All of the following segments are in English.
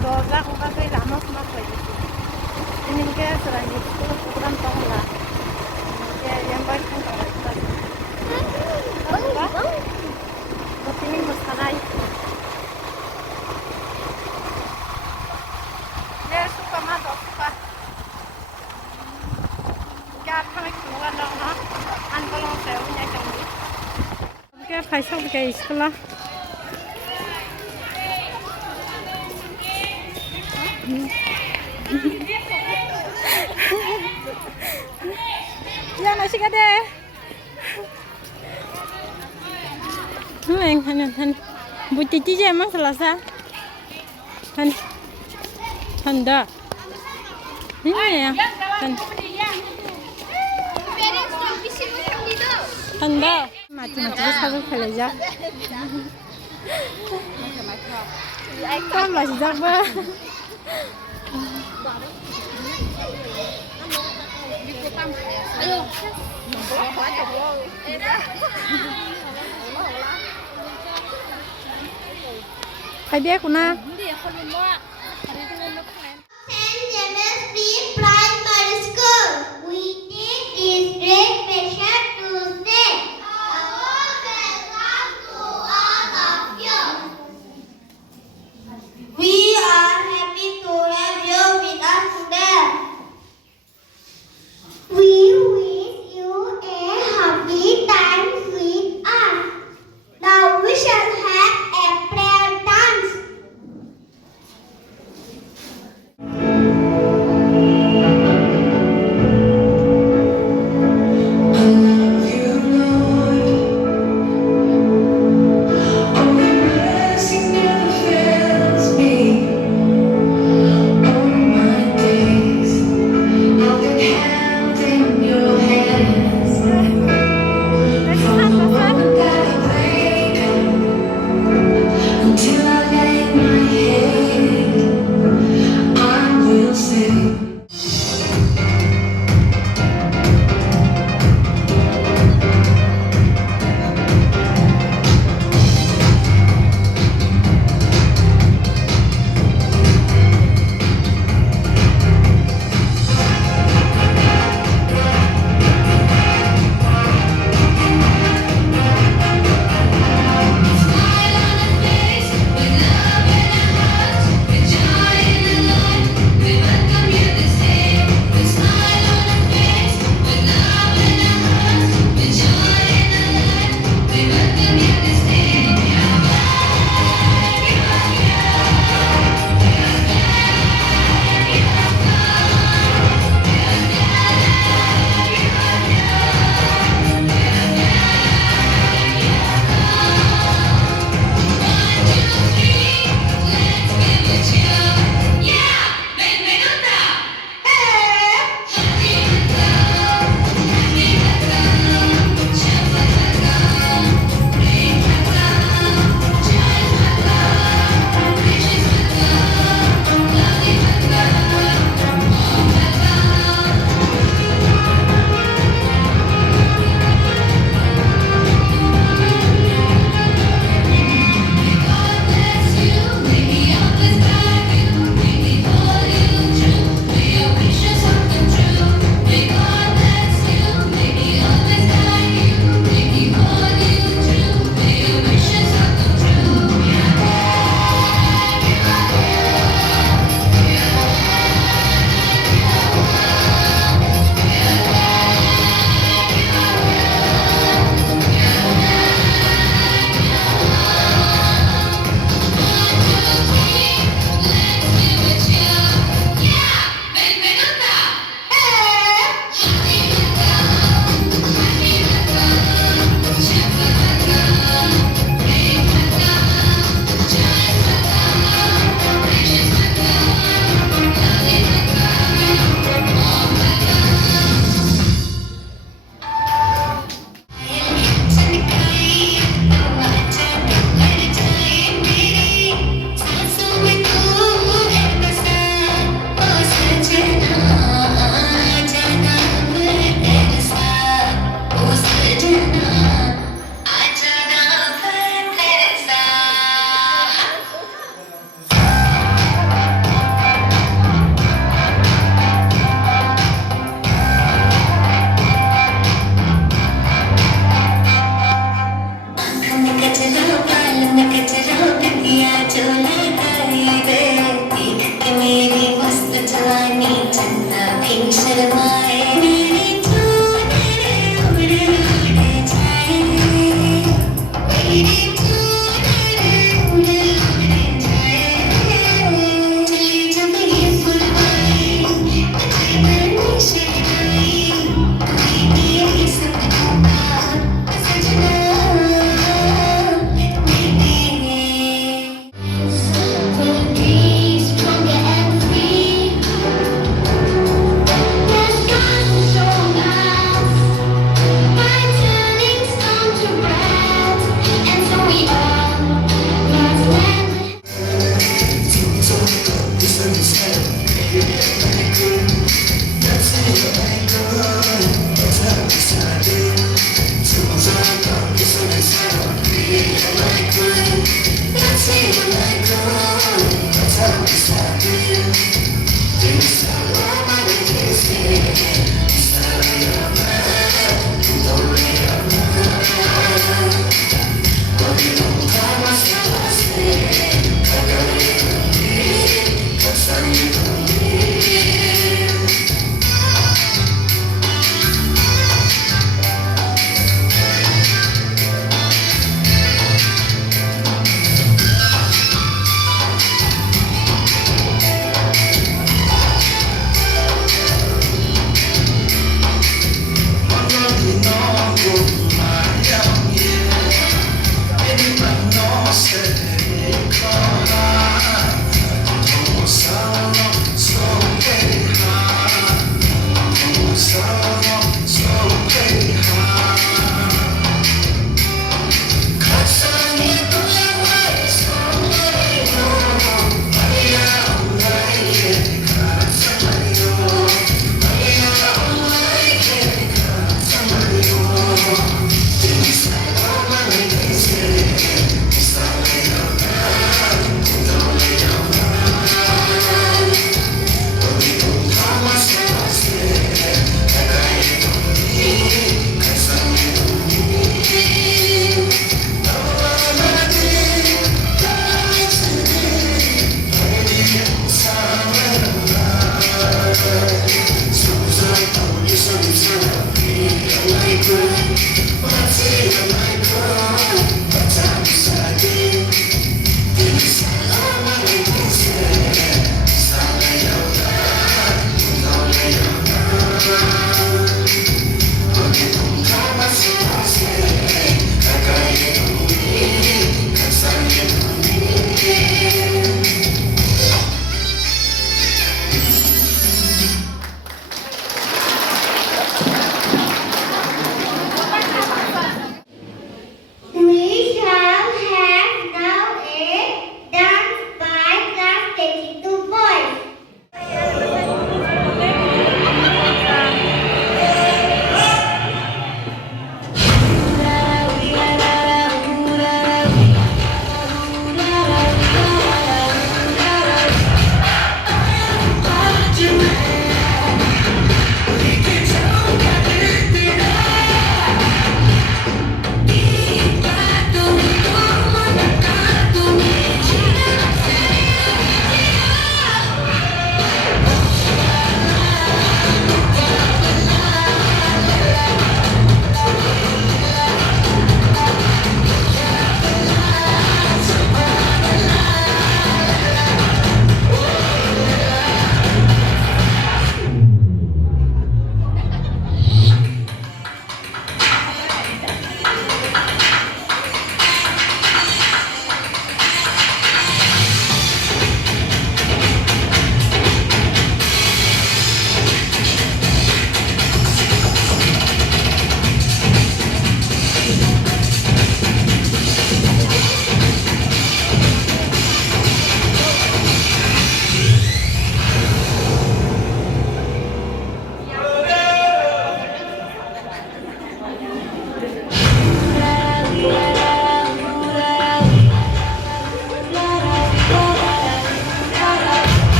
Dosa kung kasi lamos na po ito. Ini kaya sila ni school program tong la. Ya yang baik pun tak ada. Apa? Ini mesti naik. Ya suka mah suka. Gak kami keluar dong, ha? Ankolong sewanya kami. Oke, Faisal ke sekolah. Ya masih ada. Han buci je emang selasa. Han dah. Ini ya. Han dah. Mati sabar kerja. Kan masih jaga. Phải biết của na. Saint James Primary School. We take this great pleasure to say a warm welcome to all of you. We are happy to have you with us today. We wish you a happy time with us. Now we shall have a prayer dance.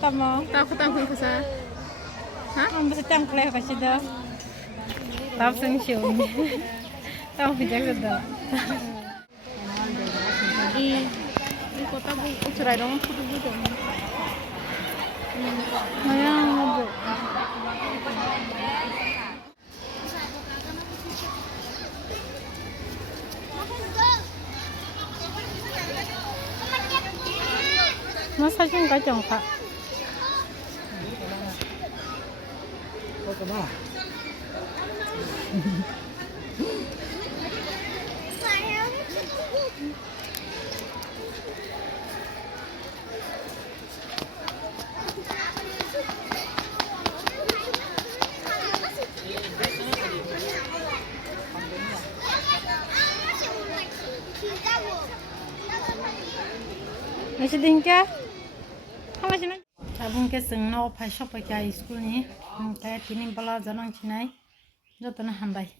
Tamo. Tahu tahu kusa. Hah? Ang basta tang kleh kasi daw. Tap sang siyo. Tao bijak daw. Di kota bu usurai dong putu putu. Mayang mo. Mas sajen ka jong ka. Masih dingka? Apa sih nak? Abang keseng nak pasok pakai school ni. Kayak tini bala jangan cinai. Jatuh na hambai.